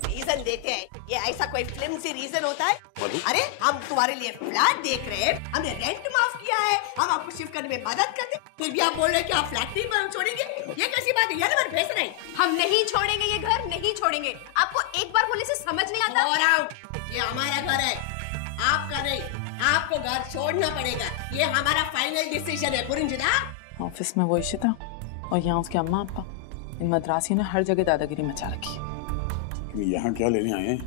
Reason देते हैं, ये ऐसा कोई फिल्म सी रीजन होता है? अरे हम तुम्हारे लिए फ्लैट देख रहे हैं, हमने रेंट माफ किया है, हम आपको शिफ्ट करने में मदद करते, फिर भी आप बोल रहे हैं कि आप फ्लैट नहीं छोड़ेंगे? ये कैसी बात है? ये नंबर भेज रहे हैं। हम नहीं छोड़ेंगे, ये घर नहीं छोड़ेंगे। आपको एक बार बोलने से समझ नहीं आता? और आउट, ये हमारा घर है, आपका नहीं। आपको घर छोड़ना पड़ेगा, ये हमारा फाइनल डिसीजन है। पुरंजना, ऑफिस में वो इशिता और यहाँ उसके अम्मा अब्बा, इन मद्रासियों ने हर जगह दादागिरी मचा रखी है। यहाँ क्या लेने आए हैं?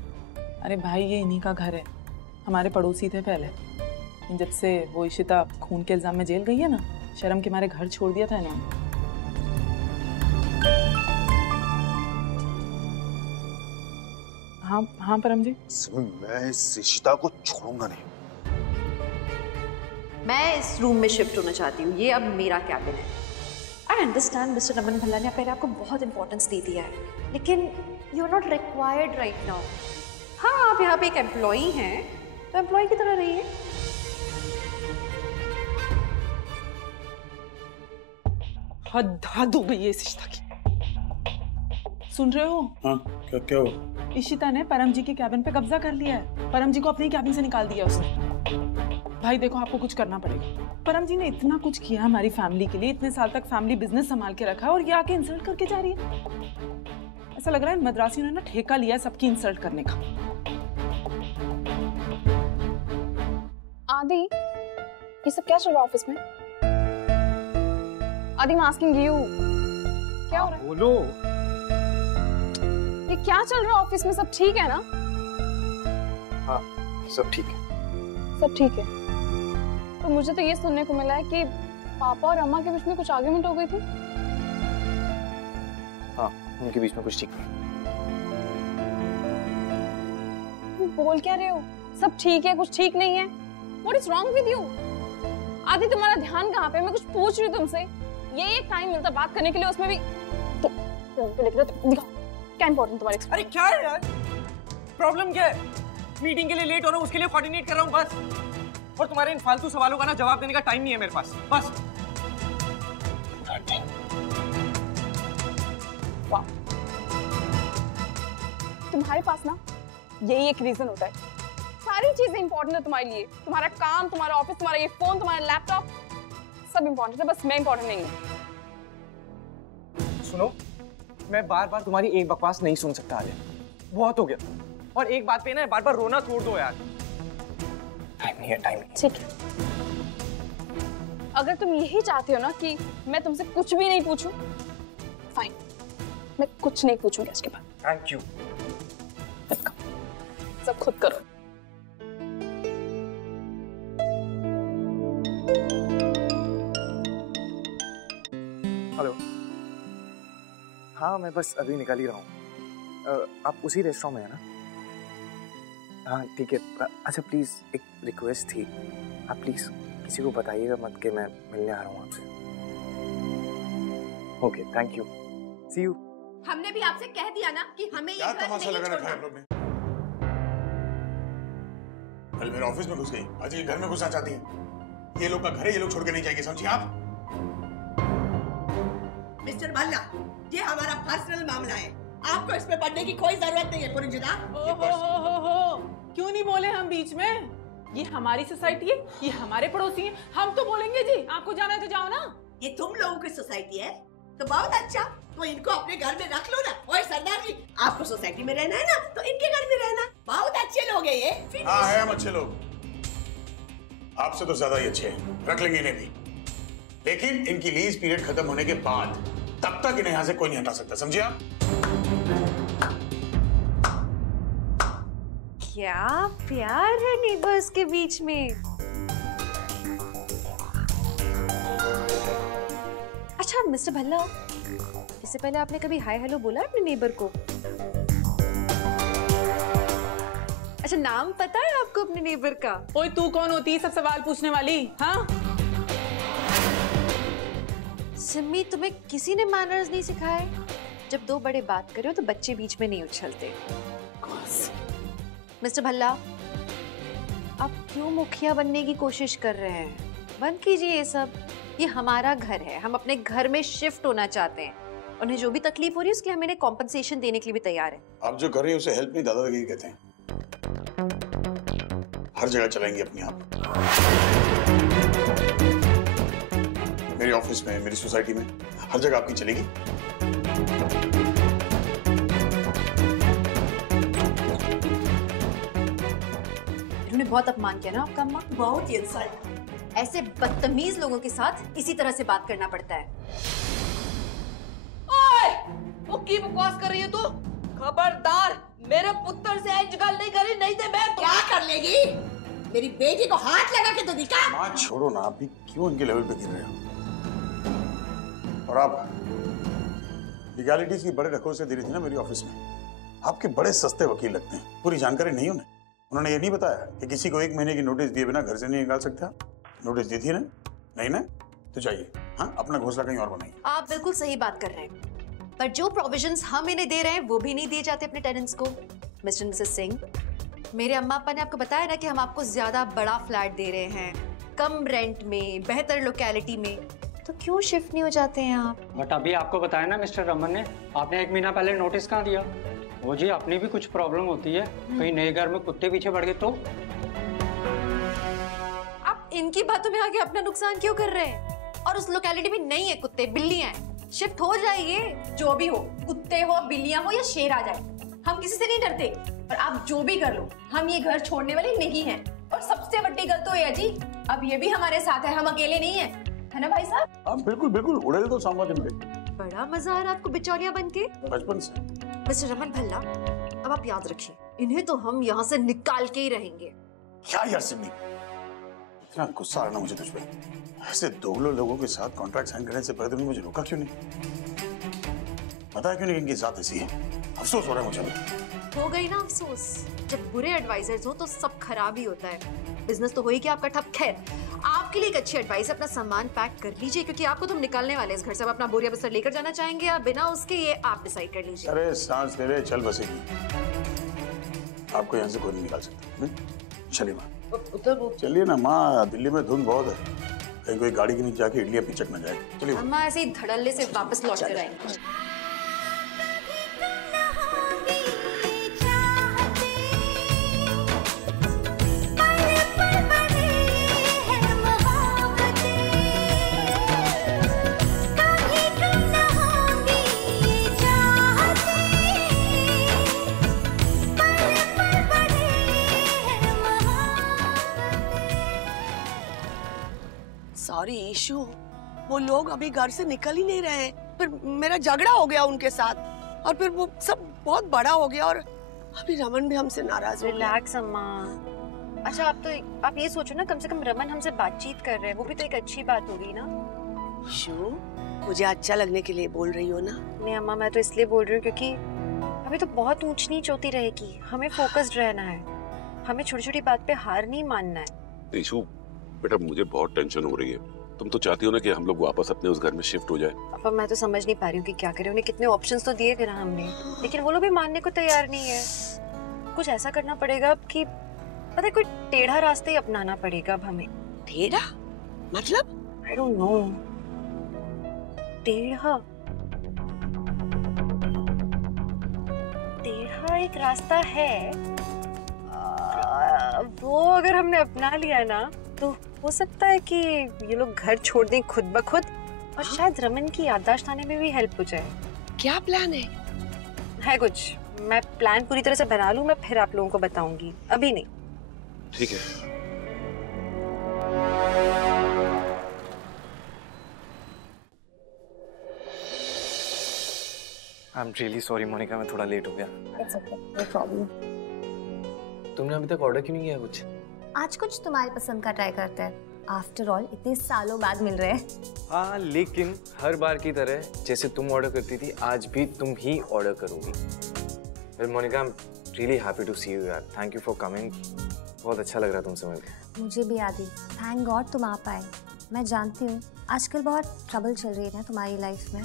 अरे भाई, ये इन्हीं का घर है, हमारे पड़ोसी थे पहले। जब से वो इशिता खून के इल्जाम में जेल गई है ना, शर्म के मारे घर छोड़ दिया था इन्होंने। हाँ हाँ परम जी। मैं इस इशिता को छोड़ूंगा नहीं। मैं इस रूम में शिफ्ट होना चाहती हूँ, ये अब मेरा कैबिन है। I understand mister Raman Bhalla ने पहले आपको बहुत इंपॉर्टेंस दे दिया है, लेकिन you are not required right now. हाँ, आप यहाँ पे एक एम्प्लॉई हैं, तो एम्प्लॉई की तरह रहिए। हद हो गई है इस इशिता की। सुन रहे हो? हाँ, क्या हुआ? इशिता ने परम जी के कैबिन पे कब्जा कर लिया है। परम जी को अपने कैबिन से निकाल दिया उसने। भाई देखो, आपको कुछ करना पड़ेगा। परम जी ने इतना कुछ किया हमारी फैमिली के लिए, इतने साल तक फैमिली बिजनेस संभाल के रखा है, और ये आके इंसल्ट करके जा रही है। ऐसा लग रहा है मद्रासियों ने ना ठेका लिया है सबकी इंसल्ट करने का। आदि, ये सब क्या चल रहा है ऑफिस में? आदि, मैं आस्किंग यू, क्या हो रहा है? बोलो। ये क्या चल रहा है ऑफिस में? सब ठीक है ना? हाँ, सब ठीक है। सब ठीक है। तो मुझे तो ये सुनने को मिला है कि पापा और अम्मा के बीच में कुछ आर्ग्यूमेंट हो गई थी। हाँ, उनके बीच में कुछ ठीक नहीं। तुम बोल क्या रहे हो? सब ठीक है, कुछ ठीक नहीं है? What is wrong with you? आदि, तुम्हारा ध्यान कहाँ पे? मैं कुछ पूछ रही हूँ तुमसे। ये एक टाइम मिलता बात करने के लिए, उसमें भी तो दिखाओ क्या इंपॉर्टेंट तुम्हारे। अरे क्या है यार, प्रॉब्लम क्या है? मीटिंग के लिए लेट हो रहा हूँ, उसके लिए कोऑर्डिनेट कर रहा हूँ बस। और तुम्हारे इन फालतू सवालों का ना जवाब देने का टाइम नहीं है मेरे पास, बस। वाह, तुम्हारे पास ना यही एक रीजन होता है। सारी चीजें इंपॉर्टेंट है तुम्हारे लिए, तुम्हारा काम, तुम्हारा ऑफिस, तुम्हारा ये फोन, तुम्हारा लैपटॉप, सब इंपॉर्टेंट है, बस मैं इंपॉर्टेंट नहीं हूँ। सुनो, मैं बार बार तुम्हारी एक बकवास नहीं सुन सकता आलिया, बहुत हो गया। और एक बात पे ना बार बार रोना छोड़ दो यार। टाइम नहीं है, टाइम नहीं। ठीक है, अगर तुम यही चाहते हो ना कि मैं तुमसे कुछ भी नहीं पूछूं, फाइन, मैं कुछ नहीं पूछूंगी इसके बाद। Thank you. सब खुद करो। हेलो। हाँ, मैं बस अभी निकल ही रहा हूँ। आप उसी रेस्टोरेंट में है ना? हाँ ठीक है। अच्छा प्लीज़, एक रिक्वेस्ट थी, आप प्लीज़ किसी को बताइएगा मत कि मैं मिलने आ रहा हूँ आपसे। Okay, thank you, see you. हमने भी आपसे कह दिया ना कि हमें ये घर नहीं लगा रखा है छोड़ना। आप लोग ने? कल मेरे ऑफिस में घुस गई, आज ये घर में घुसना चाहती है। ये लोग का घर है, ये लोग छोड़ के नहीं जाएंगे, समझिए आप? मिस्टर भल्ला, ये हमारा पर्सनल मामला है, आपको इसमें पढ़ने की कोई जरूरत नहीं है। पुरंजना, हो, क्यों नहीं बोले हम बीच में? ये हमारी सोसाइटी है, ये हमारे पड़ोसी हैं, हम तो बोलेंगे जी। आपको जाना है तो जाओ ना। ये तुम लोगों की सोसाइटी है तो बहुत अच्छा, तो इनको अपने घर में रख लो ना। ओए सरदार जी, आपको सोसाइटी में रहना है ना, तो इनके घर में रहना। बहुत अच्छे लोग हैं ये। हाँ है, हम अच्छे लोग, आपसे तो ज्यादा ही अच्छे हैं, रख लेंगे इन्हें भी। लेकिन इनकी लीज पीरियड खत्म होने के बाद तब तक इन्हें यहाँ से कोई नहीं हटा सकता, समझे आप? क्या प्यार है नेबर्स के बीच में। अच्छा मिस्टर भल्ला, इससे पहले आपने कभी हाय हेलो बोला अपने नेबर को? अच्छा, नाम पता है आपको अपने नेबर का? ओए तू कौन होती है सब सवाल पूछने वाली? हाँ, सिम्मी, तुम्हें किसी ने मैनर्स नहीं सिखाए? जब दो बड़े बात करे हो तो बच्चे बीच में नहीं उछलते। मिस्टर भल्ला, आप क्यों मुखिया बनने की कोशिश कर रहे हैं? बंद कीजिए ये सब। ये हमारा घर है, हम अपने घर में शिफ्ट होना चाहते हैं। उन्हें जो भी तकलीफ हो रही है उसके लिए हम इन्हें कॉम्पनसेशन देने के लिए भी तैयार हैं। आप जो कर रही है उसे हेल्प नहीं दादागिरी कहते हैं। हर जगह चलाएंगे अपने आप, मेरे ऑफिस में, मेरी सोसाइटी में, हर जगह आपकी चलेगी। इन्होंने बहुत अपमान किया ना आपका अम्मा। बहुत ही इंसल्ट। ऐसे बदतमीज लोगों के साथ इसी तरह से बात करना पड़ता है। ओए, वो की बकवास कर रही है तू? खबरदार, मेरे पुत्र से इंच गल नहीं करी, नहीं तो मैं क्या कर लेगी? मेरी बेटी को हाथ लगा के तो दिखा। माँ छोड़ो ना, आप भी क्यों इनके लेवल पे गिर रहे हो? और आप लीगैलिटीज की बड़े रखों से दे रही थी ना मेरी ऑफिस में। आपके बड़े सस्ते वकील लगते हैं, पूरी जानकारी नहीं उन्हें। उन्होंने ये नहीं बताया कि किसी को 1 महीने की नोटिस दिए बिना घर से नहीं निकाल सकते। नोटिस दी थी ना? नहीं ना? तो चाहिए, हाँ, अपना घोंसला कहीं और बनाइए। आप बिल्कुल सही बात कर रहे हैं, पर जो प्रोविजंस हम इन्हें दे रहे हैं वो भी नहीं दिए जाते अपने टेनेंट्स को। मिस्टर मिसेस सिंह, मेरे अम्मा पापा ने आपको बताया ना कि हम आपको ज्यादा बड़ा फ्लैट दे रहे हैं, कम रेंट में, बेहतर लोकेलिटी में, तो क्यों शिफ्ट नहीं हो जाते हैं आप? बट अभी आपको बताया ना मिस्टर रमन ने, आपने 1 महीना पहले नोटिस कहाँ दिया? वो जी अपनी भी कुछ प्रॉब्लम होती है, कहीं नए घर में कुत्ते पीछे बढ़ गए तो? आप इनकी बातों में आके अपना नुकसान क्यों कर रहे हैं? और उस लोकेलिटी में नहीं है कुत्ते, बिल्लियां हैं, शिफ्ट हो जाइए। जो भी हो, कुत्ते हो, बिल्लियां हो या शेर आ जाए, हम किसी से नहीं डरते। और आप जो भी कर लो, हम ये घर छोड़ने वाले नहीं हैं। और सबसे बड़ी गल तो है जी, अब ये भी हमारे साथ है, हम अकेले नहीं है ना भाई साहब? आप बिल्कुल बिल्कुल उड़ेल तो सांबा दिन पे। बड़ा मजा आ रहा है आपको बिचौलिया बनके। बचपन से। मिस्टर रमन भल्ला, अब आप याद रखिए, इन्हें तो हम यहाँ से निकाल के ही रहेंगे। क्या यार सिमी, इतना गुस्सा आ रहा ना मुझे तुझ पे। ऐसे दोगलो लोगों के साथ कॉन्ट्रैक्ट साइन करने से पहले तुमने मुझे रोका क्यों नहीं? पता क्यों नहीं इनकी साथ ऐसी है? अफसोस हो रहा है मुझे। हो गई ना अफसोस, जब बुरे एडवाइजर्स हो तो सब खराब ही होता है। बिजनेस तो हो ही क्या आपका ठप। खैर, आपके लिए एक अच्छी एडवाइस, अपना सामान पैक कर लीजिए, क्योंकि आपको तो हम निकालने वाले इस घर से। अपना बोरिया बिस्तर लेकर जाना चाहेंगे या बिना उसके, ये आप डिसाइड कर लीजिए। अरे सांस ले ले, चल बसेगी। आपको यहाँ से कोई नहीं निकाल सकता। चलिए माँ, चलिए ना माँ, दिल्ली में धुंध बहुत है, कहीं कोई गाड़ी के नीचे जाके इडलियाँ पिचक न जाए। चलिए अम्मा ऐसे ही धड़ल्ले से वापस लौट कर आएंगे। सॉरी ईशू, वो लोग अभी घर से निकल ही नहीं रहे। फिर मेरा झगड़ा हो गया उनके साथ और फिर वो सब बहुत बड़ा हो गया और अभी रमन भी हमसे नाराज हो गया। रिलैक्स अम्मा। अच्छा, आप ये सोचो ना, कम से कम रमन हमसे बातचीत कर रहे हैं, वो भी तो एक अच्छी बात होगी ना। ईशू, मुझे अच्छा लगने के लिए बोल रही हो ना? नहीं अम्मा, मैं तो इसलिए बोल रही हूँ क्योंकि अभी तो बहुत ऊंच नीच होती रहेगी। हमें फोकस्ड रहना है, हमें छोटी छोटी बात पे हार नहीं मानना है। ईशू बेटा, मुझे बहुत टेंशन हो रही है। तुम तो चाहती हो ना कि हम लोग वापस अपने उस घर में शिफ्ट हो जाए। अब मैं तो समझ नहीं पा रही हूँ कि क्या करें। उन्हें कितने ऑप्शंस तो दिए थे ना हमने, लेकिन वो लोग भी मानने को तैयार नहीं है। कुछ ऐसा करना पड़ेगा अब कि पता है, कोई टेढ़ा रास्ता ही अपनाना पड़ेगा अब हमें। टेढ़ा मतलब? I don't know. टेढ़ा एक रास्ता है, वो अगर हमने अपना लिया ना तो हो सकता है कि ये लोग घर छोड़ दें खुद ब खुद, और शायद रमन की याददाश्त आने में भी हेल्प हो जाए। क्या प्लान है कुछ, मैं प्लान पूरी तरह से बना लूं, मैं फिर आप लोगों को बताऊंगी, अभी नहीं। ठीक है। I am really sorry Monica, मैं थोड़ा लेट हो गया। It's okay, no problem. तुमने अभी तक ऑर्डर क्यों नहीं किया कुछ? आज कुछ तुम्हारी पसंद का ट्राई करते हैं। आफ्टर ऑल इतने सालों बाद मिल रहे हैं। हाँ, लेकिन हर बार की तरह जैसे तुम ऑर्डर करती थी, आज भी तुम ही ऑर्डर करोगी। Well Monika, I am really happy to see you यार। Thank you for coming. बहुत अच्छा लग रहा है तुमसे मिलकर। मुझे भी आदि, थैंक गॉड तुम आ पाए। मैं जानती हूँ आजकल बहुत ट्रबल चल रही है ना तुम्हारी लाइफ में,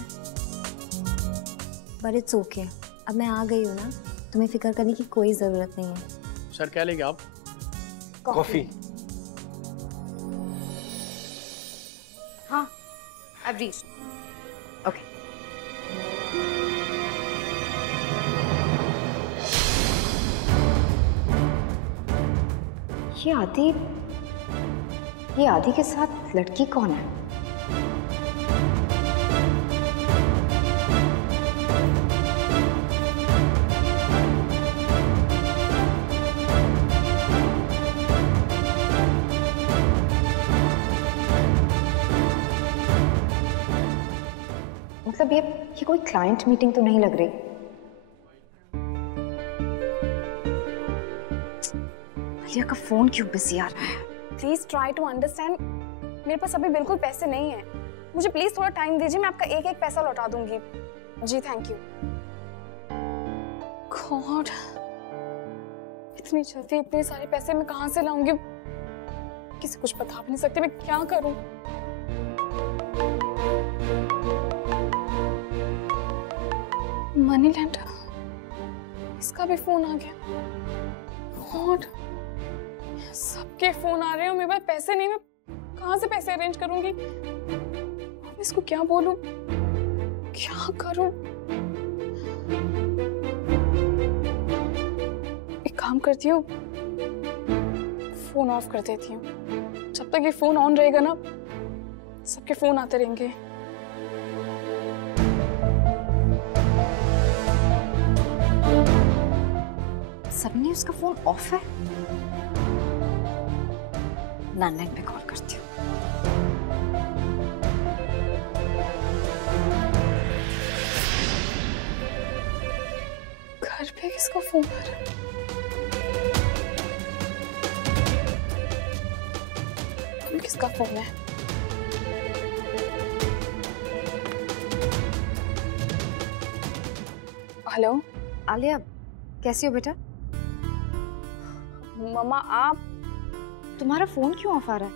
बट इट्स ओके। अब मैं आ गई हूँ ना, तुम्हें फिक्र करने की कोई ज़रूरत नहीं है। सर क्या लेंगे आप? कॉफी। हाँ, I've reached. Okay. ये आदि के साथ लड़की कौन है? मतलब ये कोई क्लाइंट मीटिंग तो नहीं लग रही। आलिया का फोन क्यों बिजी आ रहा है? प्लीज ट्राई टू अंडरस्टैंड, मेरे पास अभी बिल्कुल पैसे नहीं है, मुझे प्लीज थोड़ा टाइम दीजिए, मैं आपका एक एक पैसा लौटा दूंगी। जी थैंक यू। गॉड, इतनी जल्दी इतने सारे पैसे मैं कहां से लाऊंगी? किसी कुछ बता भी नहीं सकती, मैं क्या करूं? मनी लेंडर, इसका भी फोन आ गया। गॉड, सबके फोन आ रहे हैं, मेरे पास पैसे नहीं, मैं कहां से पैसे अरेंज करूंगी? इसको क्या बोलूं, क्या करूं? एक काम करती हूँ, फोन ऑफ कर देती हूँ। जब तक ये फोन ऑन रहेगा ना, सबके फोन आते रहेंगे। सडनली उसका फोन ऑफ है। लैंडलाइन पे कॉल करती हूँ। घर पे किसका फोन आ रहा है? किसका फोन है? हेलो आलिया, कैसी हो बेटा? मम्मा आप, तुम्हारा फोन क्यों ऑफ आ रहा है?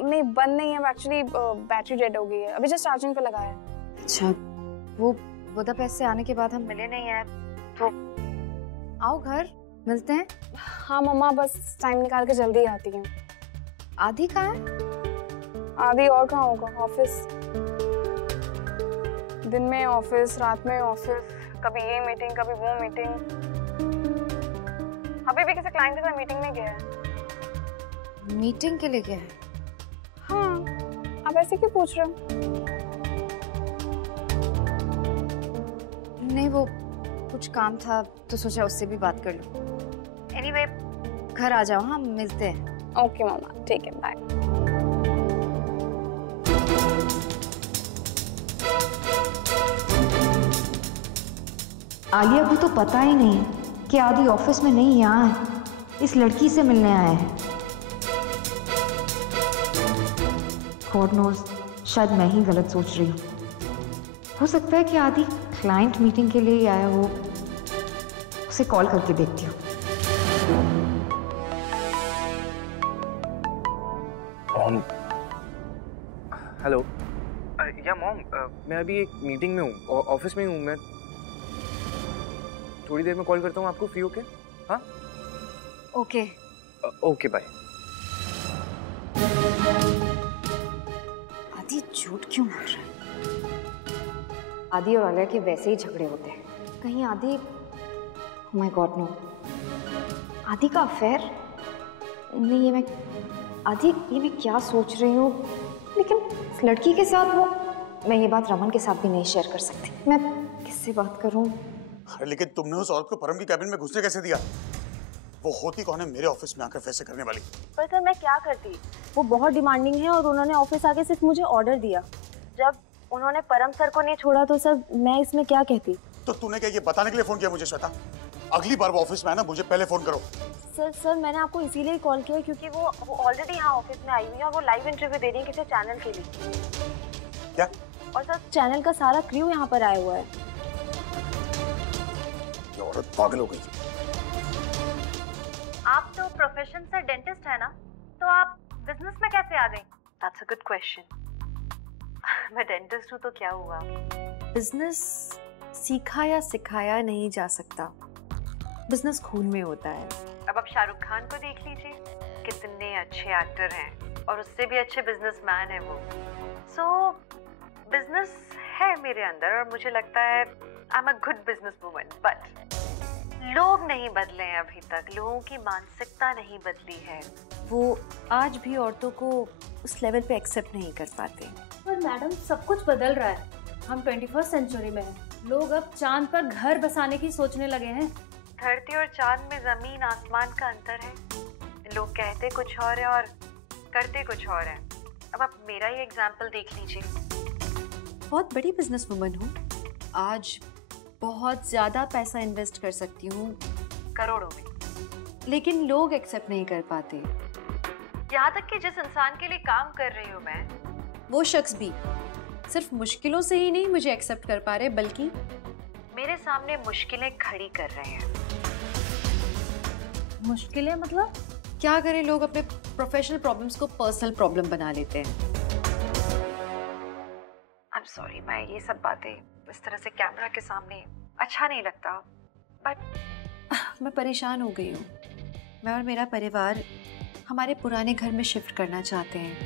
नहीं बंद नहीं है, एक्चुअली बैटरी डेड हो गई है, अभी जस्ट चार्जिंग पे लगाया है। अच्छा, वो बुदापेस्ट से आने के बाद हम मिले नहीं हैं, तो आओ घर मिलते हैं। हाँ मम्मा, बस टाइम निकाल के जल्दी आती हूँ। आदि कहाँ है? आदि और कहाँ होगा, ऑफिस। दिन में ऑफिस, रात में ऑफिस, कभी ये मीटिंग कभी वो मीटिंग। अभी भी किसी क्लाइंट के साथ मीटिंग में गया है। मीटिंग के लिए गया है? हाँ, आप ऐसे क्यों पूछ रहे हो? नहीं, वो कुछ काम था तो सोचा उससे भी बात कर लूं। एनीवे, घर आ जाओ, हाँ मिलते हैं। ओके मामा, ठीक है, बाय। आलिया को तो पता ही नहीं कि आदि ऑफिस में नहीं, यहाँ है, इस लड़की से मिलने आया है। गॉड नोज, शायद मैं ही गलत सोच रही हूँ। हो सकता है कि आदि क्लाइंट मीटिंग के लिए ही आया हो। उसे कॉल करके देखती हूँ। Mom, hello. या मॉम, मैं अभी एक मीटिंग में हूँ, ऑफिस में हूँ मैं। थोड़ी देर में कॉल करता हूँ आपको, फ्री होके? हाँ ओके। Okay, bye. आदि झूठ क्यों बोल रहा है? आदि और आलिया के वैसे ही झगड़े होते हैं। कहीं आदि, ओह माय गॉड नो, आदि का अफेयर? नहीं, ये मैं क्या सोच रही हूँ? लेकिन इस लड़की के साथ वो, मैं ये बात रमन के साथ भी नहीं शेयर कर सकती। मैं किससे बात करूँ? अरे लेकिन तुमने उस औरत को परम की कैबिन में घुसने कैसे दिया? वो होती कौन है मेरे ऑफिस में आकर फैसले करने वाली? पर सर मैं क्या करती, वो बहुत डिमांडिंग है और उन्होंने ऑफिस आके सिर्फ मुझे ऑर्डर दिया। जब उन्होंने परम सर को नहीं छोड़ा तो सर मैं इसमें क्या कहती? तो तूने क्या ये बताने के लिए फोन किया मुझे श्वेता? अगली बार वो ऑफिस में आना मुझे पहले फोन करो। सर मैंने आपको इसीलिए कॉल किया क्योंकि वो ऑलरेडी यहाँ ऑफिस में आई हुई है और वो लाइव इंटरव्यू दे रही है किसी चैनल के लिए। क्या? और सर चैनल का सारा क्रू यहाँ पर आया हुआ है। ये औरत पागल हो गई। आप तो प्रोफेशन से डेंटिस्ट है ना, तो आप बिजनेस में कैसे आ गई? That's a good question. मैं डेंटिस्ट हूँ तो क्या हुआ? बिजनेस सीखा या सिखाया नहीं जा सकता, बिजनेस खून में होता है। अब आप शाहरुख खान को देख लीजिए, कितने अच्छे एक्टर हैं और उससे भी अच्छे बिजनेसमैन है वो। सो बिजनेस है मेरे अंदर और मुझे लगता है I am a good business woman, but लोग नहीं बदले हैं अभी तक, लोगों की मानसिकता नहीं बदली है, वो आज भी औरतों को उस लेवल पे एक्सेप्ट नहीं कर पाते। पर मैडम सब कुछ बदल रहा है, हम 21st सेंचुरी में हैं, लोग अब चांद पर घर बसाने की सोचने लगे हैं। धरती और चांद में जमीन आसमान का अंतर है, लोग कहते कुछ और है और करते कुछ और है। अब आप मेरा ही एग्जाम्पल देख लीजिए, बहुत बड़ी बिजनेस वुमन हूँ, आज बहुत ज़्यादा पैसा इन्वेस्ट कर सकती हूँ, करोड़ों में, लेकिन लोग एक्सेप्ट नहीं कर पाते। यहाँ तक कि जिस इंसान के लिए काम कर रही हूँ मैं, वो शख्स भी सिर्फ मुश्किलों से ही नहीं मुझे एक्सेप्ट कर पा रहे, बल्कि मेरे सामने मुश्किलें खड़ी कर रहे हैं। मुश्किलें मतलब? क्या करें, लोग अपने प्रोफेशनल प्रॉब्लम्स को पर्सनल प्रॉब्लम बना लेते हैं। आई एम सॉरी, मैं ये सब बातें इस तरह से कैमरा के सामने अच्छा नहीं लगता, बट मैं परेशान हो गई हूँ। मैं और मेरा परिवार हमारे पुराने घर में शिफ्ट करना चाहते हैं,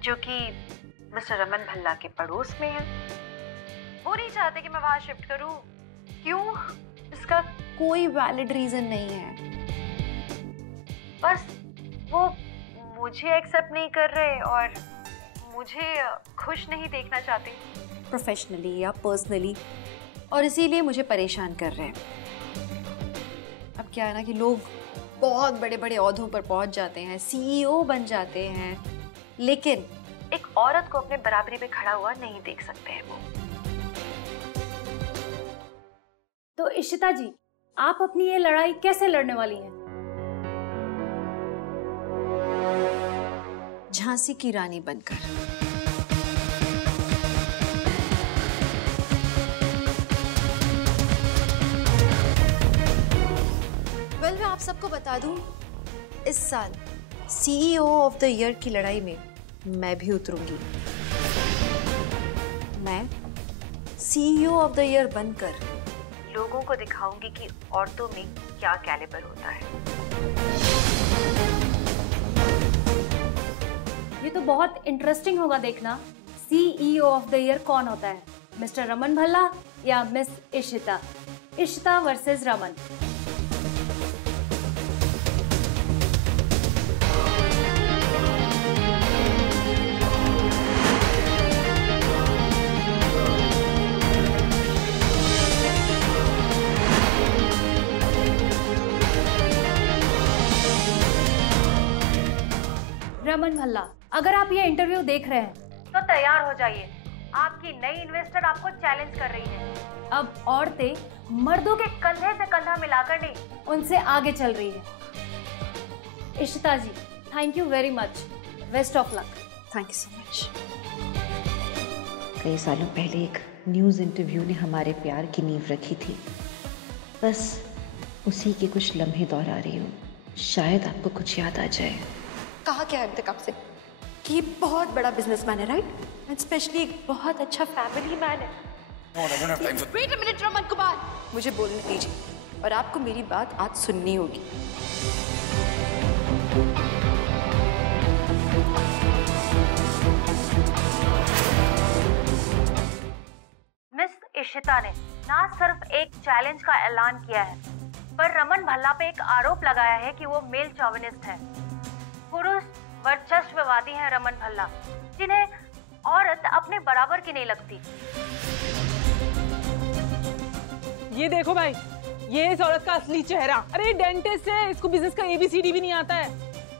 जो कि मिस्टर रमन भल्ला के पड़ोस में है। वो नहीं चाहते कि मैं वहाँ शिफ्ट करूँ। क्यों? इसका कोई वैलिड रीजन नहीं है, बस वो मुझे एक्सेप्ट नहीं कर रहे और मुझे खुश नहीं देखना चाहते, प्रोफेशनली या पर्सनली, और इसीलिए मुझे परेशान कर रहे हैं। अब क्या है ना कि लोग बहुत बड़े बड़े ओहदों पर पहुंच जाते हैं, सीईओ बन जाते हैं, लेकिन एक औरत को अपने बराबरी पे खड़ा हुआ नहीं देख सकते हैं वो। तो इशिता जी, आप अपनी ये लड़ाई कैसे लड़ने वाली हैं? झांसी की रानी बनकर। वेल, मैं आप सबको बता दूं, इस साल सीईओ ऑफ द ईयर की लड़ाई में मैं भी उतरूंगी। मैं सीईओ ऑफ द ईयर बनकर लोगों को दिखाऊंगी कि औरतों में क्या कैलिबर होता है। ये तो बहुत इंटरेस्टिंग होगा देखना, सीईओ ऑफ द ईयर कौन होता है, मिस्टर रमन भल्ला या मिस इशिता? इशिता वर्सेस रमन। रमन भल्ला, अगर आप ये इंटरव्यू देख रहे हैं तो तैयार हो जाइए, आपकी नई इन्वेस्टर आपको चैलेंज कर रही है। अब औरतें मर्दों के कंधे से कंधा मिलाकर नहीं, उनसे आगे चल रही है। Ishita ji, thank you very much, best of luck. Thank you so much. कई सालों पहले एक न्यूज़ इंटरव्यू ने हमारे प्यार की नींव रखी थी, बस उसी के कुछ लम्हे दोहरा रही हूँ, शायद आपको कुछ याद आ जाए। कहा क्या है अभी तक आपसे कि ये बहुत बड़ा बिजनेसमैन है, राइट? एंड स्पेशली एक बहुत अच्छा फैमिली मैन है। Wait a minute Raman Kumar, मुझे बोलने दीजिए और आपको मेरी बात आज सुननी होगी। मिस इशिता ने ना सिर्फ एक चैलेंज का ऐलान किया है, पर रमन भल्ला पे एक आरोप लगाया है कि वो मेल चॉविनिस्ट है। पुरुष वर्चस्ववादी है रमन भल्ला, जिन्हें औरत अपने बराबर की नहीं लगती। ये देखो भाई, ये इस औरत का असली चेहरा। अरे डेंटिस्ट है, इसको बिजनेस का एबीसीडी भी नहीं आता है।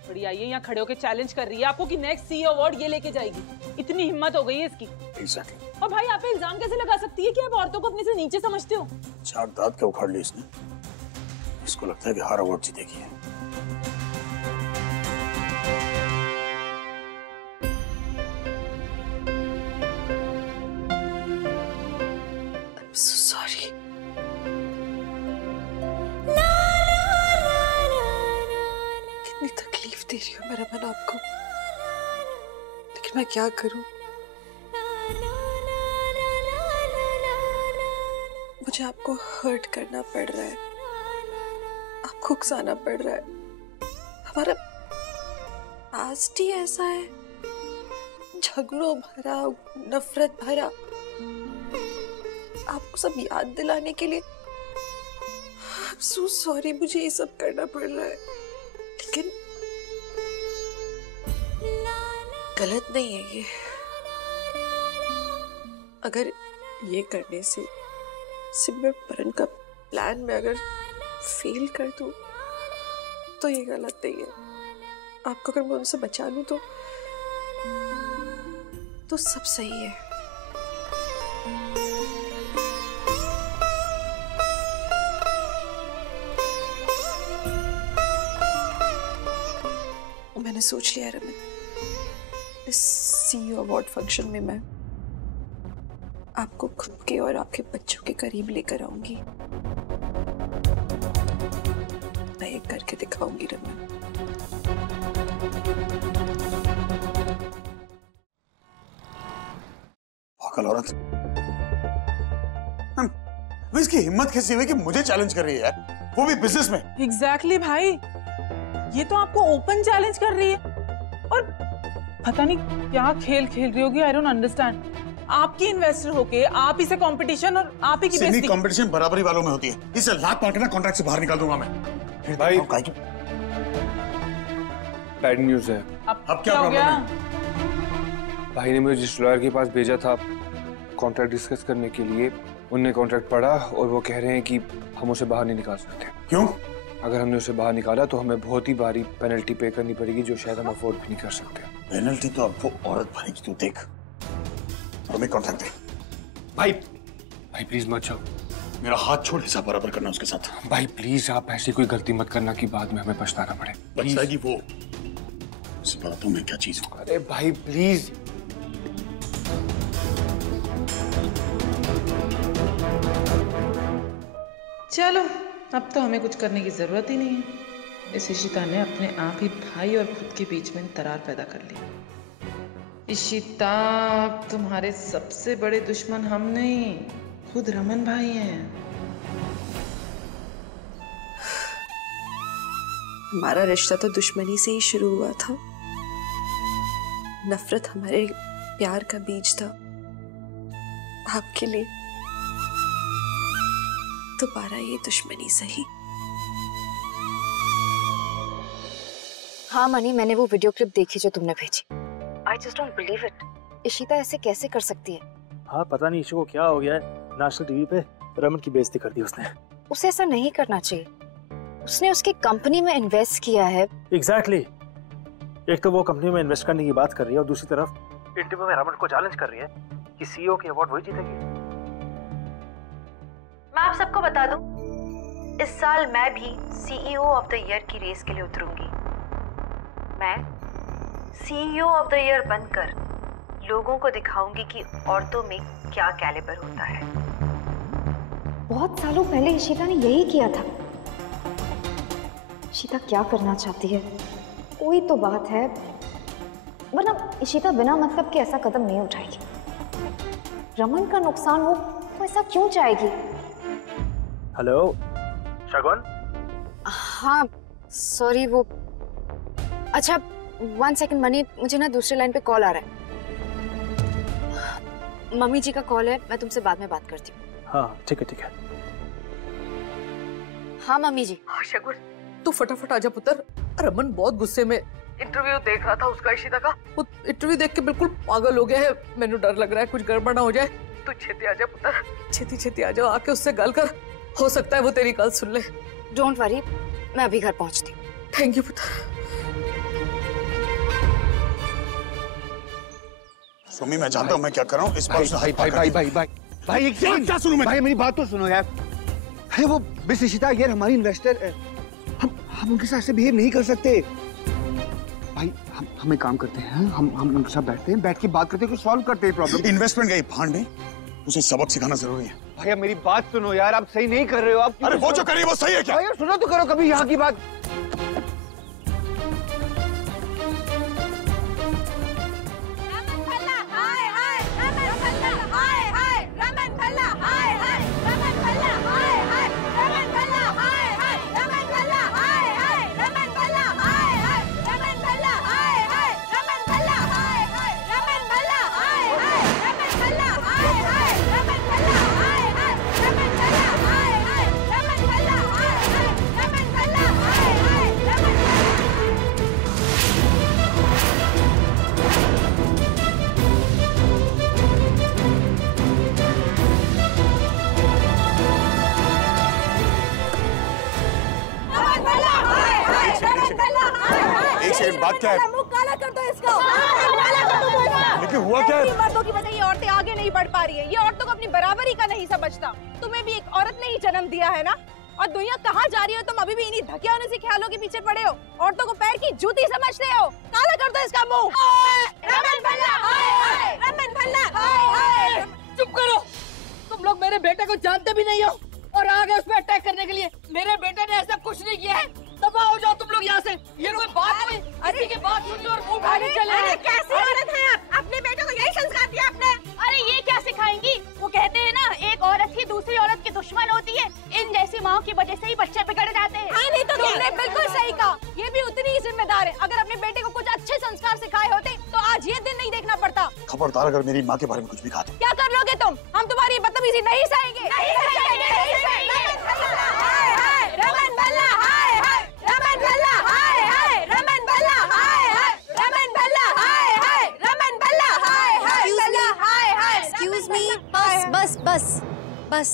बड़ी आई है यहाँ खड़े होकर चैलेंज कर रही है आपको कि नेक्स्ट सीईओ अवार्ड ये लेके जाएगी। इतनी हिम्मत हो गई है इसकी। Exactly. और भाई आप पे इल्जाम कैसे लगा सकती है कि आप औरतों को अपने से नीचे समझते हो? चार दांत क्या उखाड़ ली इसने। इसको लगता है कि हर अवार्ड जीतेगी है। So sorry. कितनी तकलीफ दे रही हूँ मैं रमन आपको, लेकिन मैं क्या करूँ? मुझे आपको हर्ट करना पड़ रहा है, आपको उकसाना पड़ रहा है। हमारा पास्ट ही ऐसा है, झगड़ों भरा, नफरत भरा। आपको सब याद दिलाने के लिए I'm so sorry, मुझे ये सब करना पड़ रहा है, लेकिन गलत नहीं है ये। अगर ये करने से सिर्फ मैं परन का प्लान में अगर फेल कर दूं तो ये गलत नहीं है। आपको अगर मैं उनसे बचा लूं तो सब सही है। मैंने सोच लिया रमन, इस CEO अवार्ड फंक्शन में मैं आपको खुद के और आपके बच्चों के करीब लेकर आऊंगी। मैं ये करके दिखाऊंगी रमन। पागल औरत, इसकी हिम्मत कैसी हुई कि मुझे चैलेंज कर रही है यार, वो भी बिजनेस में। एग्जैक्टली भाई, ये तो आपको ओपन चैलेंज कर रही है और पता नहीं क्या खेल खेल रही होगी। आई डोंट अंडरस्टैंड। आपकी इन्वेस्टर होके आप ही से कंपटीशन और आप ही की बेइज्जती। कंपटीशन बराबरी वालों में होती है। इसे लात मार के ना कॉन्ट्रैक्ट से बाहर निकाल दूंगा मैं। भाई बैड न्यूज़ है। अब क्या हो गया? भाई ने मुझे जिस लॉयर के पास भेजा था कॉन्ट्रैक्ट डिस्कस करने के लिए, उनने कॉन्ट्रैक्ट पढ़ा और वो कह रहे हैं कि हम उसे बाहर नहीं निकाल सकते। क्यों? अगर हमने उसे बाहर निकाला तो हमें बहुत ही भारी पेनल्टी पे करनी पड़ेगी जो शायद हम अफोर्ड भी नहीं कर सकते। पेनल्टी तो अब वो औरत भरेगी, तू देख। हमें कॉन्ट्रैक्ट दे। भाई प्लीज मत जाओ। मेरा हाथ छोड़, हिसाब बराबर करना उसके साथ। भाई प्लीज आप ऐसी कोई गलती मत करना कि बाद में हमें पछताना पड़े। पछताएगी वो। उसे बताता हूँ मैं क्या चीज हूँ। अरे भाई प्लीज। चलो, अब तो हमें कुछ करने की जरूरत ही नहीं है। इस इशिता ने अपने आप ही भाई और खुद के बीच में दरार पैदा कर ली। इशिता, तुम्हारे सबसे बड़े दुश्मन हम नहीं, खुद रमन भाई हैं। हमारा रिश्ता तो दुश्मनी से ही शुरू हुआ था। नफरत हमारे प्यार का बीज था। आपके लिए दोबारा ये दुश्मनी सही। हाँ मनी, मैंने वो वीडियो क्लिप देखी जो तुमने भेजी। I just don't believe it. Ishita ऐसे कैसे कर सकती है? हाँ पता नहीं इशू को क्या हो गया है, नेशनल टीवी पे रमन की बेइज्जती कर दी उसने। उसे ऐसा नहीं करना चाहिए। उसने उसकी कंपनी में इन्वेस्ट किया है। एग्जैक्टली। एक तो वो कंपनी में इन्वेस्ट करने की बात कर रही है और दूसरी तरफ इंटरव्यू में रमन को चैलेंज कर रही है कि CEO की अवार्ड वही जीतेगी। मैं आप सबको बता दूं, इस साल मैं भी CEO ऑफ द ईयर की रेस के लिए उतरूंगी। मैं CEO ऑफ द ईयर बनकर लोगों को दिखाऊंगी कि औरतों में क्या कैलिबर होता है। बहुत सालों पहले इशिता ने यही किया था। इशिता क्या करना चाहती है? कोई तो बात है, वरना इशिता बिना मतलब के ऐसा कदम नहीं उठाएगी। रमन का नुकसान वो ऐसा क्यों चाहेगी? हेलो शगुन। हाँ सॉरी, वो अच्छा 1 सेकंड मनी, मुझे ना दूसरे लाइन पे कॉल आ रहा है। मम्मी जी का कॉल है, मैं तुमसे बाद में बात करती हूँ। हाँ ठीक है। हाँ मम्मी जी। हाँ शगुन, तू फटाफट आजा पुत्र। रमन बहुत गुस्से में इंटरव्यू देख रहा था उसका इशिता का। वो इंटरव्यू देख के बिल्कुल पागल हो गया है। मैंने डर लग रहा है कुछ गड़बड़ ना हो जाए। तू छेती आजा पुत्र, छेती आजा, आके उससे गल कर। हो सकता है वो तेरी गल सुन ले। डोंट वरी, मैं अभी घर पहुंचती हूँ। थैंक यू पुत्र। सुमी, मैं जानता हूँ मैं क्या कर रहा हूँ। इस बार भाई क्या सुनूं मैं? भाई मेरी बात तो सुनो यार। अरे वो मिस इशिता यार हमारी इन्वेस्टर है। हम उनके साथ ऐसे बिहेव नहीं कर सकते। भाई हम एक काम करते हैं, हम उनके साथ बैठते हैं, बैठ के बात करते हैं, सॉल्व करते हैं प्रॉब्लम। इन्वेस्टमेंट गई भांड में, उसे सबक सिखाना जरूरी है। भैया मेरी बात सुनो यार, आप सही नहीं कर रहे हो। आप अरे वो जो करी वो सही है क्या? भैया सुनो तो करो कभी यहाँ की बात। बात क्या है? मुंह काला कर दो इसका। लेकिन हुआ क्या है? मर्दों की वजह ये औरतें आगे नहीं बढ़ पा रही है। ये औरतों को अपनी बराबरी का नहीं समझता। तुम्हें भी एक औरत ने ही जन्म दिया है ना, और दुनिया कहाँ जा रही हो तुम? अभी भी इन्हीं धकिया होने से ख्यालों के पीछे पड़े हो। औरतों को पैर की जूती समझते हो। काला कर दो इसका मुंह। रमन भल्ला, रमन भल्ला। चुप करो, तुम लोग मेरे बेटे को जानते भी नहीं हो और आ गए उस पर अटैक करने के लिए। मेरे बेटे ने ऐसा कुछ नहीं किया है। दफा हो जाओ तुम लोग यहाँ से। ये कोई बात हुई? किसी की बात सुन लो और मुंह उठा के चले गए। कैसी औरत है आप? अपने बेटे को यही संस्कार दिया आपने? अरे ये क्या सिखाएंगी? वो कहते हैं ना, एक औरत ही दूसरी औरत की दुश्मन होती है। इन जैसी माओ की वजह से ही बच्चे बिगड़ जाते हैं। हाँ, नहीं तो तुमने बिल्कुल सही कहा। ये भी उतनी ही जिम्मेदार है। अगर अपने बेटे को कुछ अच्छे संस्कार सिखाए होते तो आज ये दिन नहीं देखना पड़ता। खबरदार अगर मेरी माँ के बारे में कुछ भी कहा तो। क्या कर लोगे तुम? हम तुम्हारी बदतमीजी नहीं सहेंगे। रमन भल्ला, हाय हाय। रमन भल्ला, हाय हाय। रमन भल्ला, हाय हाय। रमन भल्ला, हाय हाय। रमन भल्ला, हाय हाय। भल्ला, हाय हाय। एक्सक्यूज मी, बस बस बस बस।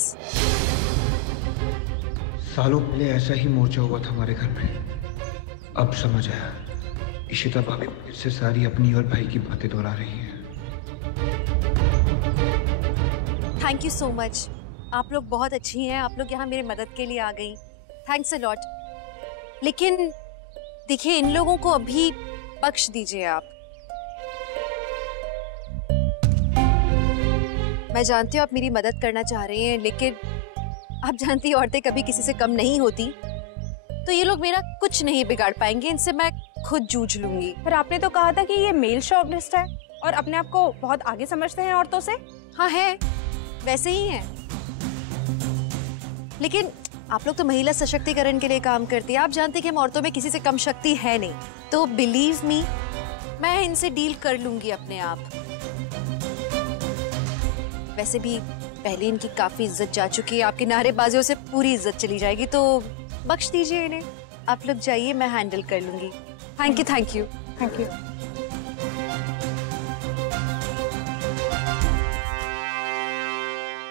सालों पहले ऐसा ही मोर्चा हुआ था हमारे घर में। अब समझ आया, इशिता भाभी फिर से सारी अपनी और भाई की बातें दोहरा रही है। Thank you so much. आप लोग बहुत अच्छी हैं। आप लोग यहाँ मेरी मदद के लिए आ गई। Thanks a lot. लेकिन देखिए, इन लोगों को अभी बख्श दीजिए आप। मैं जानती हूँ आप मेरी मदद करना चाह रही हैं, लेकिन आप जानती हैं औरतें कभी किसी से कम नहीं होती। तो ये लोग मेरा कुछ नहीं बिगाड़ पाएंगे। इनसे मैं खुद जूझ लूंगी। पर आपने तो कहा था कि ये मेल शॉविनिस्ट है और अपने आप को बहुत आगे समझते हैं औरतों से। हाँ है, वैसे ही है। लेकिन आप लोग तो महिला सशक्तिकरण के लिए काम करती है। आप जानते हैं कि हम औरतों में किसी से कम शक्ति है नहीं। तो बिलीव मी, मैं इनसे डील कर लूंगी अपने आप। वैसे भी पहले इनकी काफी इज्जत जा चुकी है। आपकी नारेबाजियों से पूरी इज्जत चली जाएगी। तो बख्श दीजिए इन्हें। आप लोग जाइए, मैं हैंडल कर लूंगी। Thank you, thank you, thank you.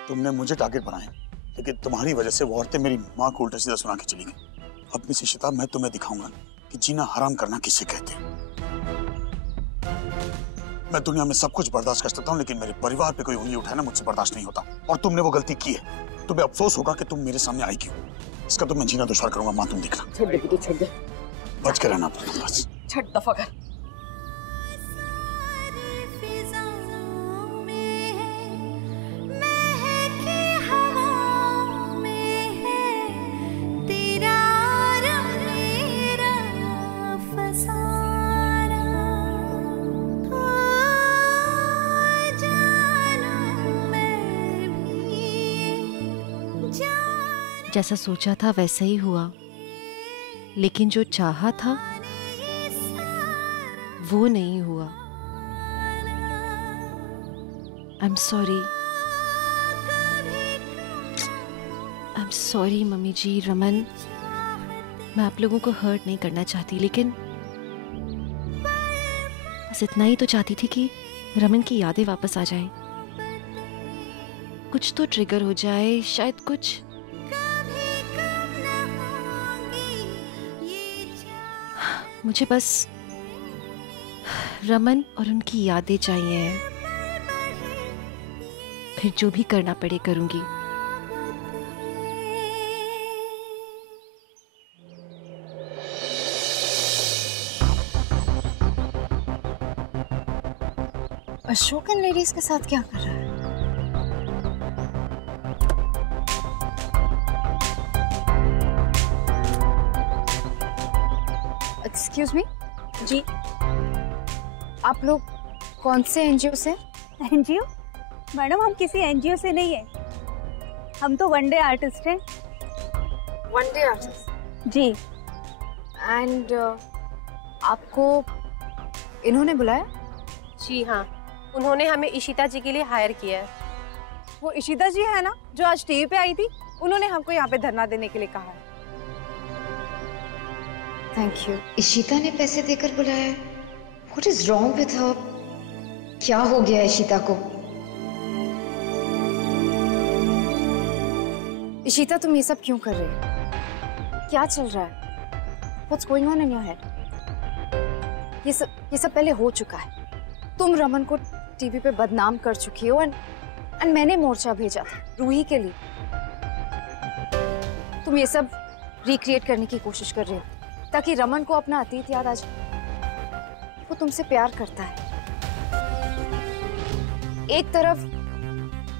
तुमने मुझे टारगेट बनाया, लेकिन तुम्हारी वजह से वो औरतें मेरी माँ को उल्टा सीधा सुना के चली गई। अब मिस इशिता, मैं तुम्हें दिखाऊंगा कि जीना हराम करना किसे कहते हैं। मैं दुनिया में सब कुछ बर्दाश्त कर सकता हूँ, लेकिन मेरे परिवार पे कोई उंगली उठाना मुझसे बर्दाश्त नहीं होता। और तुमने वो गलती की है। तुम्हें अफसोस होगा कि तुम मेरे सामने आई क्यों। इसका तो मैं जीना दुश्वार करूंगा। माँ, तुम देखना। छोड़ दे बेटी, छोड़ दे। बच के रहना अपना, बस। छठ दफा कर। जैसा सोचा था वैसा ही हुआ, लेकिन जो चाहा था वो नहीं हुआ। I am sorry. I am sorry mummy ji, Raman. मैं आप लोगों को हर्ट नहीं करना चाहती, लेकिन बस इतना ही तो चाहती थी कि रमन की यादें वापस आ जाएं। कुछ तो ट्रिगर हो जाए, शायद कुछ। मुझे बस रमन और उनकी यादें चाहिए। फिर जो भी करना पड़े करूंगी। अशोक इन लेडीज के साथ क्या कर रहा है? एक्सक्यूज मी जी, आप लोग कौन से एनजीओ से? एनजीओ? मैडम, हम किसी एनजीओ से नहीं है। हम तो वनडे आर्टिस्ट हैं। One day artist? जी। एंड आपको इन्होंने बुलाया? जी हाँ, उन्होंने हमें इशिता जी के लिए हायर किया है। वो इशिता जी है ना जो आज टीवी पे आई थी? उन्होंने हमको यहाँ पे धरना देने के लिए कहा है। Thank you. इशिता ने पैसे देकर बुलाया है? What is wrong with her? क्या हो गया इशिता को? इशिता, तुम ये सब क्यों कर रही हो? क्या चल रहा है? What's going on in your head? ये सब पहले हो चुका है। तुम रमन को टीवी पे बदनाम कर चुकी हो एंड मैंने मोर्चा भेजा था रूही के लिए। तुम ये सब रिक्रिएट करने की कोशिश कर रहे हो ताकि रमन को अपना अतीत याद आ जाए। वो तुमसे प्यार करता है। एक तरफ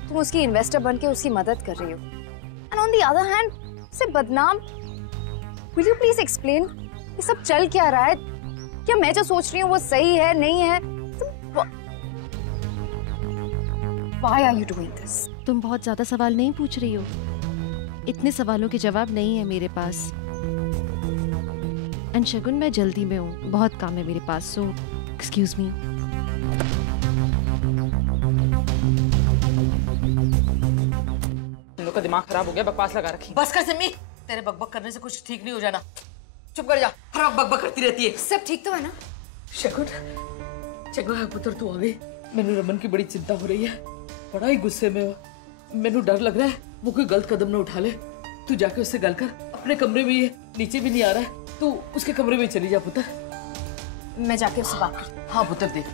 तुम उसकी इन्वेस्टर बनके उसकी मदद कर रही हो and on the other hand उसे बदनाम। विल यू प्लीज एक्सप्लेन ये सब चल क्या रहा है? क्या मैं जो सोच रही हूँ वो सही है नहीं है? Why are you doing this? तुम बहुत ज्यादा सवाल नहीं पूछ रही हो। इतने सवालों के जवाब नहीं है मेरे पास। एंड शगुन, मैं जल्दी में हूँ, बहुत काम है मेरे पास, सो एक्सक्यूज मी। तुम लोग का दिमाग खराब हो गया, बकवास लगा रखी। बस कर सिमी, तेरे बकबक करने से कुछ ठीक नहीं हो जाना। चुप कर जा, हर वक्त बकबक करती रहती है। सब ठीक तो है ना? शगुन, शगुन पुत्र तू आ गई। मैनू रमन की बड़ी चिंता हो रही है, बड़ा ही गुस्से में हो। मैनू डर लग रहा है वो कोई गलत कदम ना उठा ले। तू जाके उससे गल कर, अपने कमरे में ही नीचे भी नहीं आ रहा है, तू उसके कमरे में चली जा पुत्र। मैं जाके उससे बात करती हूँ। हाँ पुत्र देख।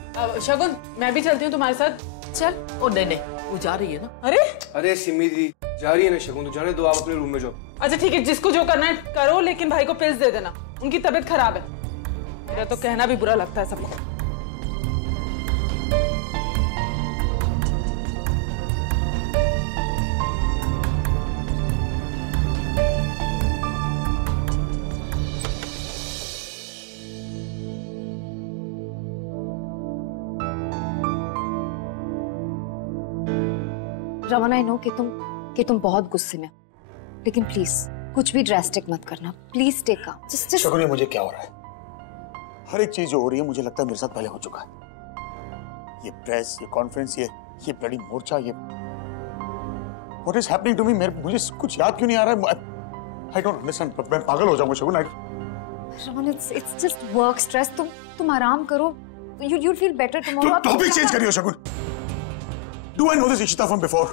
शगुन, मैं भी चलती हूँ तुम्हारे साथ। चल। ओ नहीं, वो जा रही है ना। अरे सिमी दी जा रही है ना शगुन, तो जाने दो, आप अपने रूम में जाओ। अच्छा ठीक है, जिसको जो करना है करो, लेकिन भाई को पिल्स दे देना, उनकी तबीयत खराब है। मेरा तो कहना भी बुरा लगता है सबको। रमन, आई नो कि तुम बहुत गुस्से में हो, लेकिन प्लीज कुछ भी ड्रास्टिक मत करना। प्लीज टेक काम। शगुन, ये मुझे क्या हो रहा है? हर एक चीज जो हो रही है मुझे लगता है मेरे साथ पहले हो चुका है। ये प्रेस, ये कॉन्फ्रेंस, ये ब्लडी मोर्चा, ये what is happening to me? मुझे कुछ याद क्यों नहीं आ रहा है? I don't understand. मैं पागल हो जाऊंगा Shagun. Raman, it's just work stress. तुम आराम करो। you'll feel better tomorrow। Topic change करियो Shagun. Do I know this Ishita from before?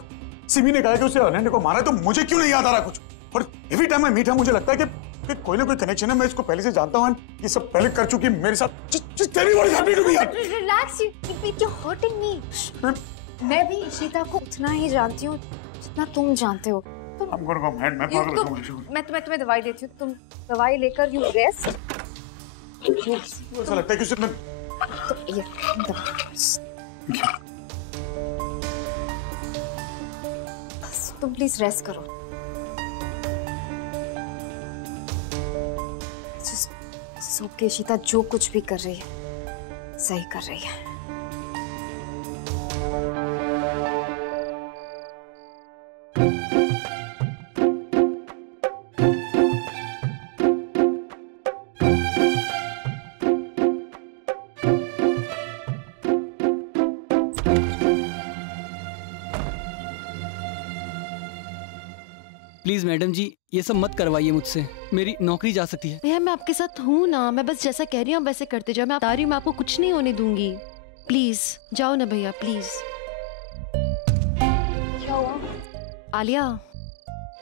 Simi ने कहा कि उसे अनन्या को मारा है, तो मुझे क्यों नहीं याद आ रहा कुछ? और every time I meet her मुझे लगता है कि कोई ना कोई कनेक्शन है। मैं इसको पहले से जानता हूँ, ये सब पहले कर चुकी है मेरे साथ। Just tell me what is happening to me यार। Relax, you're hurting me। मैं भी इशिता को उतना ही जानती हूँ जितना तुम जानते हो। I'm gonna go mad, मैं पागल हो जाऊंगा। मैं तुम्हें दवाई देती हूँ, तुम दवाई लेकर यू रेस्ट। ऐसा लगता है कि उसे मैं ये दवाई, तुम प्लीज रेस्ट करो। ओके इशिता, जो कुछ भी कर रही है सही कर रही है। प्लीज मैडम जी, ये सब मत करवाइए मुझसे, मेरी नौकरी जा सकती है। भैया मैं आपके साथ हूँ ना, मैं बस जैसा कह रही हूँ वैसे करते जाओ। मैं बता रही हूँ, मैं आपको कुछ नहीं होने दूंगी। प्लीज जाओ ना भैया, प्लीज। क्या हुआ? आलिया,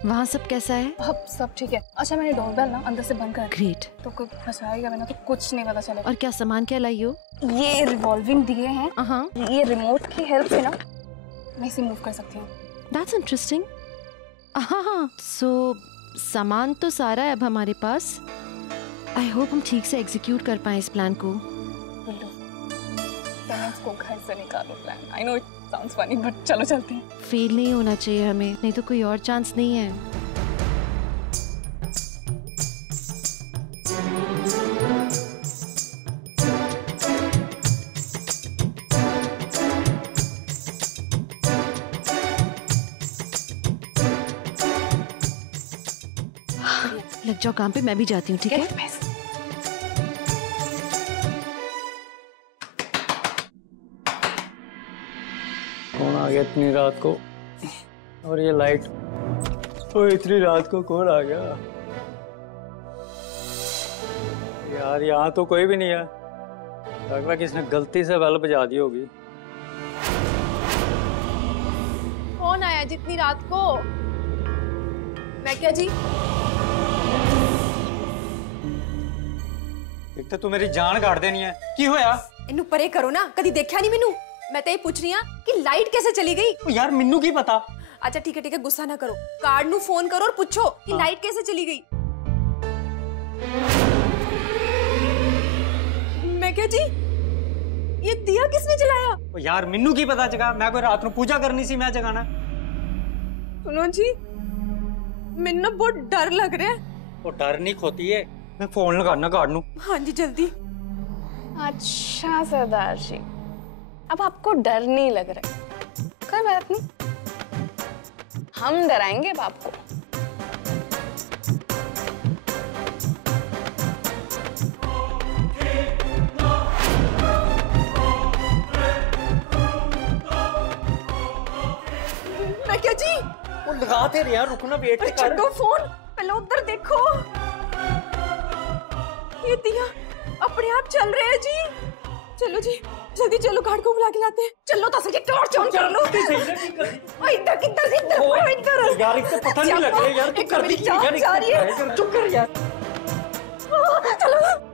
वहाँ सब कैसा है? अब सब ठीक है। अच्छा, मैंने डोरबेल ना अंदर से बंद कर दी। ग्रेट। तो कोई फंसाएगा मैंने तो कुछ नहीं पता चलेगा। और क्या सामान क्या लाई हो? ये रिवॉल्विंग दिए हैं। ये रिमोट की हेल्प से ना मैं इसे मूव कर सकती हूँ। That's interesting। हाँ, सो सामान तो सारा है अब हमारे पास। आई होप हम ठीक से एग्जीक्यूट कर पाए इस प्लान को। को घर से निकालो plan. I know it sounds funny but चलो चलते हैं। फेल नहीं होना चाहिए हमें, नहीं तो कोई और चांस नहीं है। लग जाओ काम पे, मैं भी जाती हूँ, ठीक है? कौन आ गया इतनी रात को? और ये लाइट, ओ इतनी रात को कौन आ गया यार? यहाँ तो कोई भी नहीं है, लगता है किसने गलती से बेल बजा दी होगी। कौन आया जितनी रात को? मैं क्या जी? ते तू मेरी जान काट देनी है की होया इन्नू परे करो ना कदी देखा नहीं मैनू मैं तो ये पूछ रही हां कि लाइट कैसे चली गई यार मिन्नू की पता अच्छा ठीक है गुस्सा ना करो कार्ड नु फोन करो और पूछो कि लाइट कैसे चली गई मैं क्या जी ये दिया किसने जलाया यार मिन्नू की पता जगा मैं कोई रात नु पूजा करनी सी मैं जगाना सुनो जी मैनू ना बहुत डर लग रहा है वो डर नहीं खोती है मैं फोन लगाना कार्ड नु हाँ जी जल्दी अच्छा सरदार जी अब आपको डर नहीं लग रहा है कोई बात नहीं हम डराएंगे अब आपको मैं क्या जी वो लगाते रहे यार रुकना वेट कर छड्डो फोन पहले उधर देखो ये दिया अपने आप चल रहे हैं जी चलो जी जल्दी चलो गार्ड को बुला के लाते हैं चलो तो सही टॉर्च ऑन कर लो इधर किधर इधर यार इससे पता नहीं लग रहा यार तू कर दी यार जा रही है चुप कर यार चलो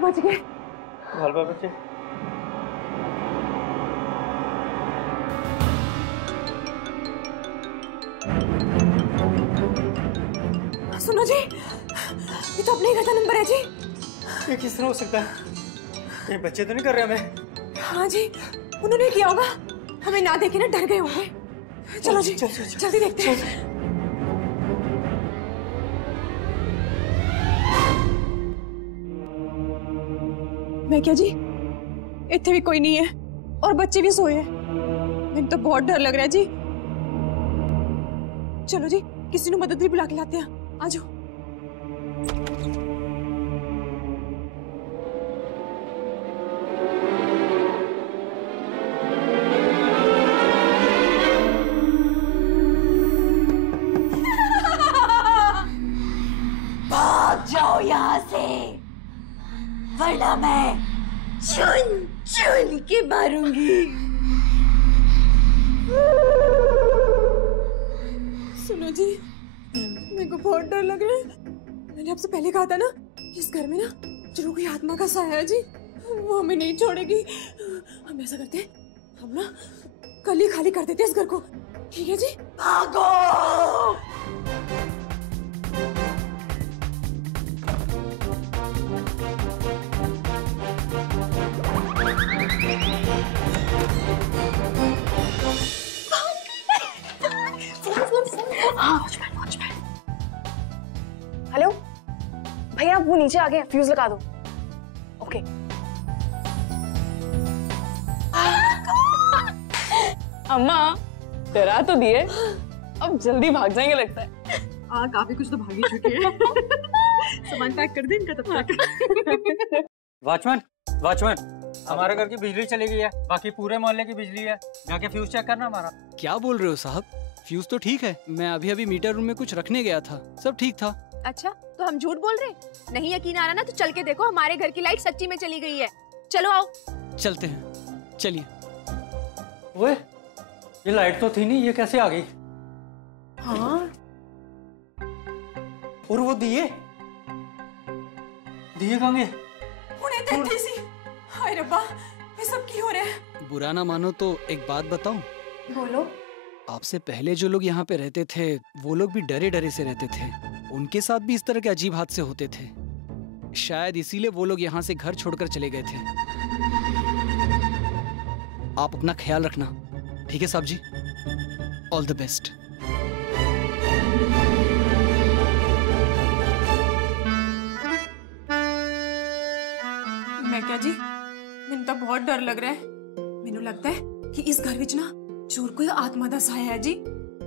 बच गए बच्चे सुनो जी ये तो अपने ही घर का नंबर है जी ये किस तरह हो सकता है ये बच्चे तो नहीं कर रहे हमें हाँ जी उन्होंने किया होगा हमें ना देखे ना डर गए होंगे चलो जी जल्दी देखते हैं मैं क्या जी इतने भी कोई नहीं है और बच्चे भी सोए हैं मुझे तो बहुत डर लग रहा है जी चलो जी किसी ने मदद भी बुला के लाते हैं आ जाओ भाग जाओ यहाँ से वरना मैं चुन चुन के मारूंगी सुनो जी मेरे को बहुत डर लग रहा है मैंने आपसे पहले कहा था ना इस घर में ना जरूर कोई आत्मा का साया है जी वो हमें नहीं छोड़ेगी हम ऐसा करते हैं हम ना कल ही खाली कर देते हैं इस घर को ठीक है जी भागो हेलो भैया आप वो नीचे आ गए फ्यूज लगा दो ओके अम्मा डरा तो दिए अब जल्दी भाग जाएंगे लगता है काफी कुछ तो भागी चुके हैं सामान पैक कर दे इनका तब तक वॉचमैन वॉचमैन हमारे घर की बिजली चली गई है बाकी पूरे मोहल्ले की बिजली है जाके फ्यूज चेक करना हमारा क्या बोल रहे हो साहब फ्यूज तो ठीक है मैं अभी अभी मीटर रूम में कुछ रखने गया था सब ठीक था अच्छा तो हम झूठ बोल रहे नहीं यकीन आ रहा ना तो चल के देखो हमारे घर की लाइट सच्ची में चली गई है चलो आओ चलते हैं चलिए ओए ये लाइट तो थी नहीं ये कैसे आ गई हाँ और वो दिए कहाँ गए उन्हें देखती सी हाय रब्बा ये सब क्यों हो रहा है बुरा ना मानो तो एक बात बताऊं बोलो आपसे पहले जो लोग यहाँ पे रहते थे वो लोग भी डरे डरे से रहते थे उनके साथ भी इस तरह के अजीब हादसे होते थे शायद इसीलिए वो लोग यहाँ से घर छोड़कर चले गए थे आप अपना ख्याल रखना ठीक है साहब जी ऑल द बेस्ट है क्या जी? मैंने तो बहुत डर लग रहा है। मैंने लगता है कि इस घर विच ना चोर कोई आत्मा दा साया है जी।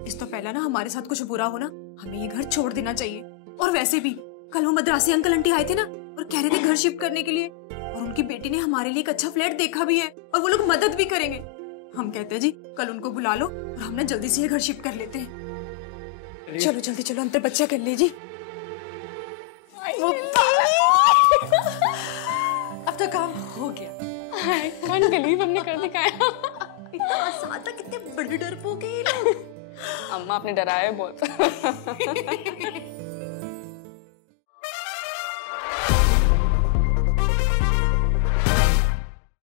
इस तो पहला ना हमारे साथ कुछ बुरा हो ना, हमें ये घर छोड़ देना चाहिए। और वैसे भी कल वो मद्रासी अंकल आंटी आए थे ना और कह रहे थे घर शिफ्ट करने के लिए, और उनकी बेटी ने हमारे लिए एक अच्छा फ्लैट देखा भी है और वो लोग मदद भी करेंगे। हम कहते हैं जी कल उनको बुला लो और हम ना जल्दी से ये घर शिफ्ट कर लेते हैं। चलो जल्दी चलो, अंतर बच्चा कर ले जी। अब तो काम हो गया। कौन बिलीव हमने कर दिखाया। इतना आसान था, कितने बड़े डरपोक हैं ये लोग। अम्मा आपने डराया बहुत।